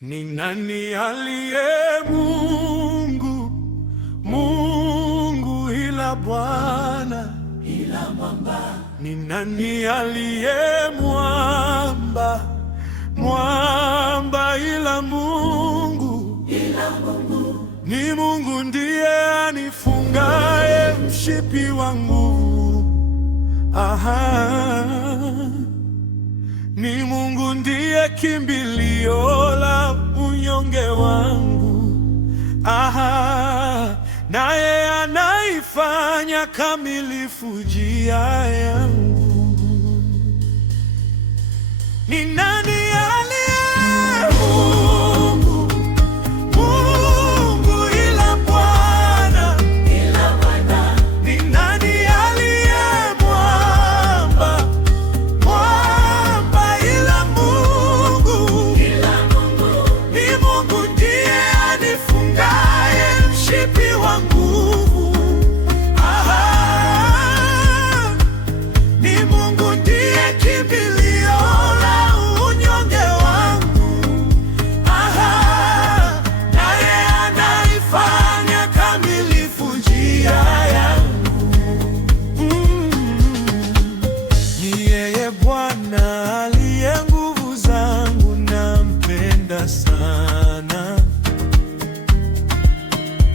Ni nani aliye Mungu, Mungu ila Bwana, ila mwamba? Ni nani aliye mwamba, mwamba ila Mungu, ila Mungu? Ni Mungu ndiye anifungaye mshipi wangu. Aha. Ni Mungu ndiye kimbilio la unyonge wangu. Aha, naye anaifanya kamilifu njia yangu. Ni nani aliye Mungu, Mungu ila Bwana, ila Bwana? Ni nani aliye mwamba, mwamba ila Mungu, ila Mungu? Ni Mungu ndiye anifungaye mshipi wa nguvu. Aha, ni Mungu ndiye kimbilio la unyonge wangu. Aha, naye anaifanya kamilifu njia yangu. Ni yeye Bwana aliye nguvu zangu, nampenda sana.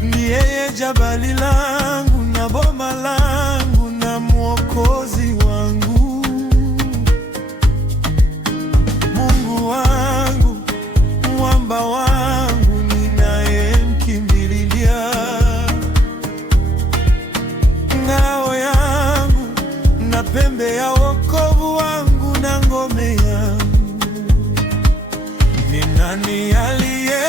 Ni yeye jabali langu na boma langu na mwokozi wangu. Mungu wangu, mwamba wangu, ninayemkimbilia, ngao yangu na pembe ya wokovu wangu na ngome yangu. Ni nani aliye